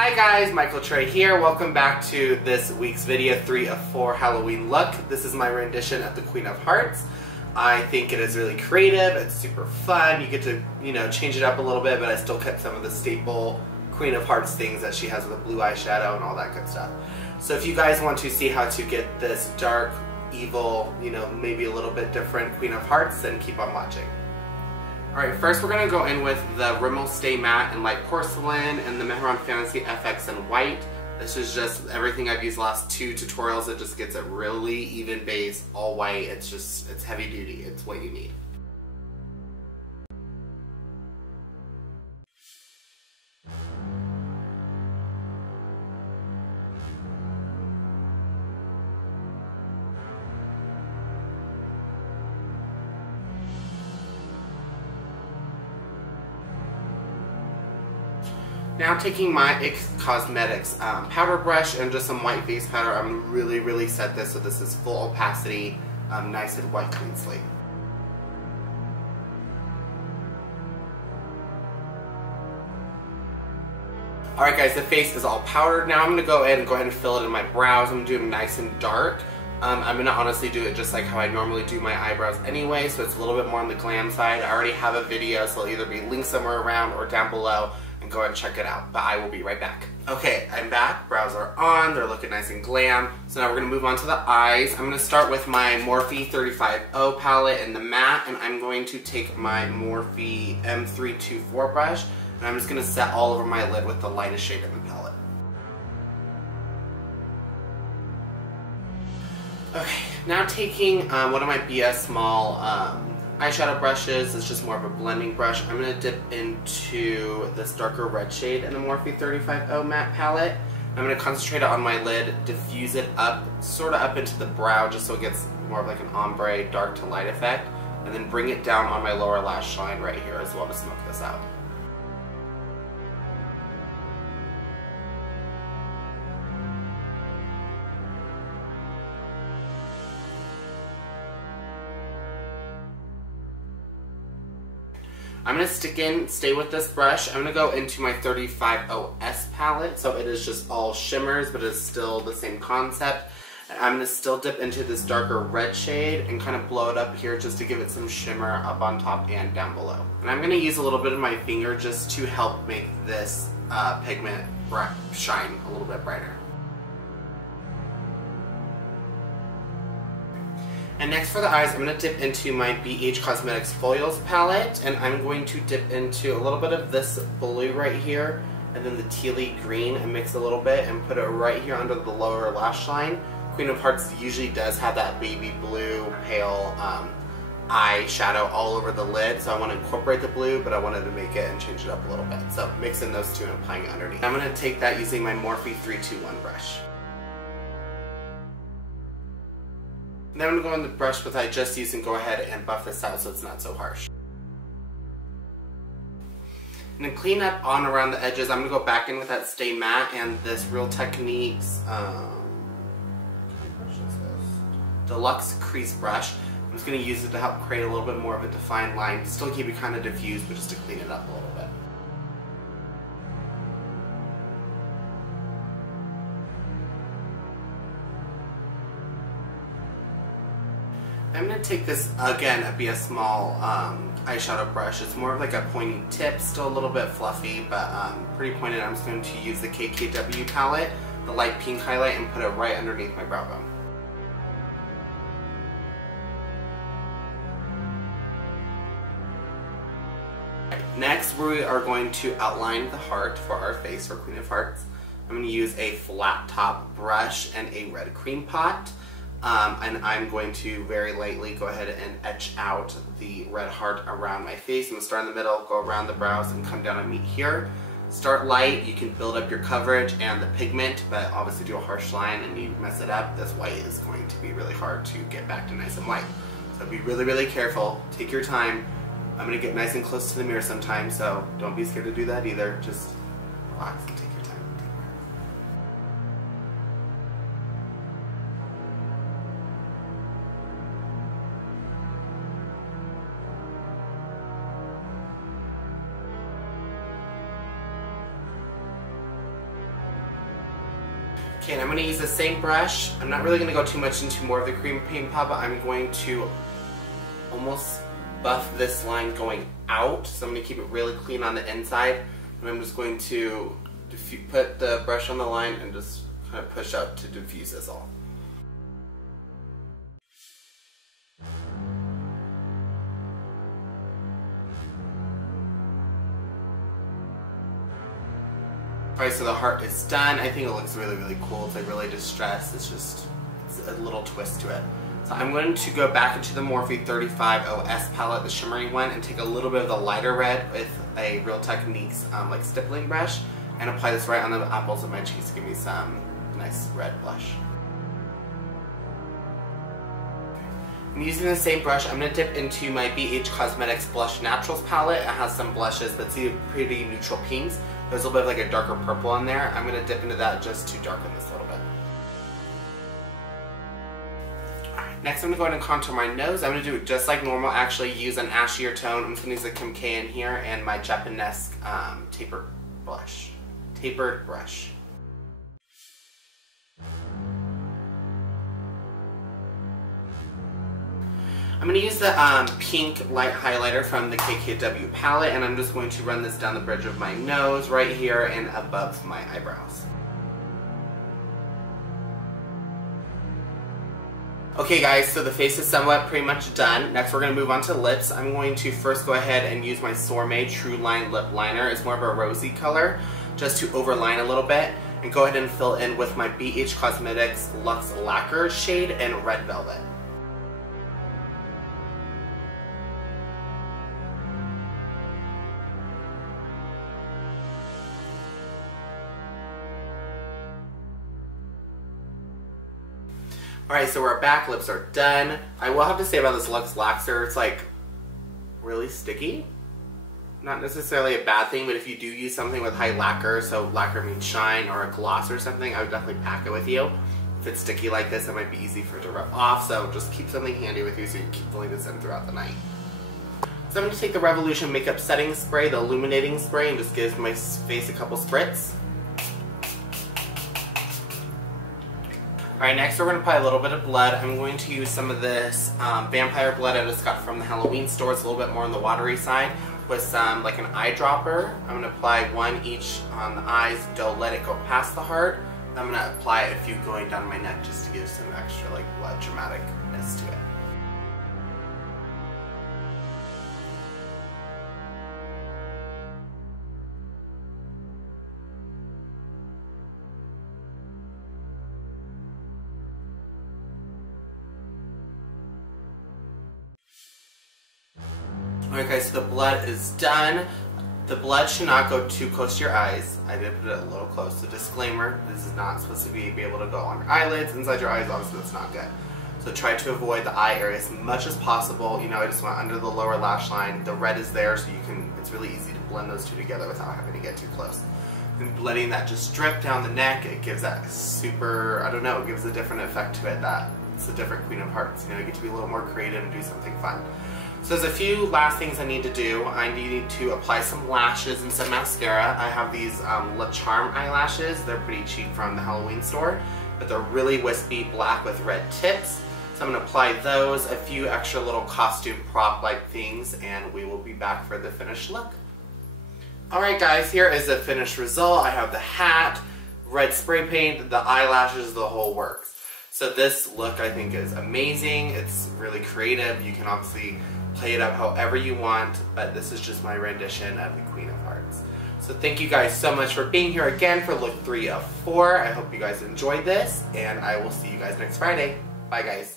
Hi guys, Michael Trey here. Welcome back to this week's video, 3 of 4 Halloween look. This is my rendition of the Queen of Hearts. I think it is really creative, it's super fun. You get to, change it up a little bit, but I still kept some of the staple Queen of Hearts things that she has with the blue eyeshadow and all that good stuff. So if you guys want to see how to get this dark, evil, maybe a little bit different Queen of Hearts, then keep on watching. Alright, first we're going to go in with the Rimmel Stay Matte in Light Porcelain and the Mehron Fantasy FX in White. This is just everything I've used the last 2 tutorials. It just gets a really even base, all white. It's heavy duty. It's what you need. Now taking my IT Cosmetics powder brush and just some white face powder, I'm really set this so this is full opacity, nice and white clean slate. Alright guys, the face is all powdered. Now I'm going to go ahead and fill it in my brows. I'm going to do them nice and dark. I'm going to honestly do it just like how I normally do my eyebrows anyway, so it's a little bit more on the glam side. I already have a video, so it'll either be linked somewhere around or down below. And go ahead and check it out, but I will be right back. Okay, I'm back. Brows are on. They're looking nice and glam. So now we're going to move on to the eyes. I'm going to start with my Morphe 35O palette in the matte, and I'm going to take my Morphe M324 brush, and I'm just going to set all over my lid with the lightest shade in the palette. Okay, now taking one of my BS Small eyeshadow brushes. It's just more of a blending brush. I'm going to dip into this darker red shade in the Morphe 35O matte palette. I'm going to concentrate it on my lid, diffuse it up, sort of up into the brow just so it gets more of like an ombre, dark to light effect, and then bring it down on my lower lash line right here as well to smoke this out. I'm going to stay with this brush. I'm going to go into my 35OS palette, so it is just all shimmers, but it's still the same concept. And I'm going to still dip into this darker red shade and kind of blow it up here just to give it some shimmer up on top and down below. And I'm going to use a little bit of my finger just to help make this pigment shine a little bit brighter. And next for the eyes, I'm going to dip into my BH Cosmetics Foils palette, and I'm going to dip into a little bit of this blue right here, and then the tealy green, and mix a little bit, and put it right here under the lower lash line. Queen of Hearts usually does have that baby blue, pale eyeshadow all over the lid, so I want to incorporate the blue, but I wanted to make it and change it up a little bit. So mixing those two and applying it underneath. I'm going to take that using my Morphe 321 brush. Then I'm going to go in the brush that I just used and go ahead and buff this out so it's not so harsh. And then clean up on around the edges. I'm going to go back in with that Stay Matte and this Real Techniques Deluxe Crease Brush. I'm just going to use it to help create a little bit more of a defined line. Still keep it kind of diffused, but just to clean it up a little bit. I'm going to take this, again, a BS Small eyeshadow brush. It's more of like a pointy tip, still a little bit fluffy, but pretty pointed. I'm just going to use the KKW palette, the light pink highlight, and put it right underneath my brow bone. Next, we are going to outline the heart for our face for Queen of Hearts. I'm going to use a flat top brush and a red cream pot. And I'm going to very lightly go ahead and etch out the red heart around my face. I'm going to start in the middle, go around the brows, and come down and meet here. Start light, you can build up your coverage and the pigment, but obviously do a harsh line and you mess it up, this white is going to be really hard to get back to nice and white. So be really careful, take your time. I'm going to get nice and close to the mirror sometimes, so don't be scared to do that either. Just relax and take your time. Okay, and I'm going to use the same brush. I'm not really going to go too much into more of the cream paint pot, but I'm going to almost buff this line going out. So I'm going to keep it really clean on the inside. And I'm just going to put the brush on the line and just kind of push out to diffuse this all. Alright, so the heart is done. I think it looks really, really cool. It's like really distressed. It's a little twist to it. So I'm going to go back into the Morphe 35 OS palette, the shimmery one, and take a little bit of the lighter red with a Real Techniques like stippling brush and apply this right on the apples of my cheeks to give me some nice red blush. I'm using the same brush. I'm going to dip into my BH Cosmetics Blush Naturals palette. It has some blushes, but see pretty neutral pinks. There's a little bit of like a darker purple in there. I'm going to dip into that just to darken this a little bit. Alright, next I'm going to go ahead and contour my nose. I'm going to do it just like normal, actually use an ashier tone. I'm just going to use a Kim K in here and my Japanese tapered brush. I'm going to use the pink light highlighter from the KKW palette, and I'm just going to run this down the bridge of my nose, right here, and above my eyebrows. Okay guys, so the face is somewhat pretty much done. Next we're going to move on to lips. I'm going to first go ahead and use my Soarmate True Line Lip Liner. It's more of a rosy color, just to overline a little bit, and go ahead and fill in with my BH Cosmetics Luxe Lacquer shade and Red Velvet. Alright, so we're back, lips are done. I will have to say about this Luxe Lacquer, it's like really sticky. Not necessarily a bad thing, but if you do use something with high lacquer, so lacquer means shine, or a gloss or something, I would definitely pack it with you. If it's sticky like this, it might be easy for it to rub off, so just keep something handy with you so you can keep filling this in throughout the night. So I'm going to take the Revolution Makeup Setting Spray, the illuminating spray, and just give my face a couple spritz. Alright, next we're going to apply a little bit of blood. I'm going to use some of this vampire blood I just got from the Halloween store. It's a little bit more on the watery side with some, like an eyedropper. I'm going to apply one each on the eyes. Don't let it go past the heart. I'm going to apply a few going down my neck just to give some extra like blood dramaticness to it. Alright guys, so the blood is done. The blood should not go too close to your eyes. I did put it a little close. So disclaimer, this is not supposed to be able to go on your eyelids, inside your eyes, obviously that's not good. So try to avoid the eye area as much as possible. You know, I just went under the lower lash line. The red is there, so you can, it's really easy to blend those two together without having to get too close. And letting that just drip down the neck, it gives that super, I don't know, it gives a different effect to it that it's a different Queen of Hearts. You know, you get to be a little more creative and do something fun. So there's a few last things I need to do. I need to apply some lashes and some mascara. I have these Le Charme eyelashes. They're pretty cheap from the Halloween store, but they're really wispy black with red tips. So I'm going to apply those, a few extra little costume prop-like things, and we will be back for the finished look. Alright guys, here is the finished result. I have the hat, red spray paint, the eyelashes, the whole works. So this look I think is amazing. It's really creative. You can obviously play it up however you want, but this is just my rendition of the Queen of Hearts. So thank you guys so much for being here again for look 3 of 4. I hope you guys enjoyed this, and I will see you guys next Friday. Bye guys.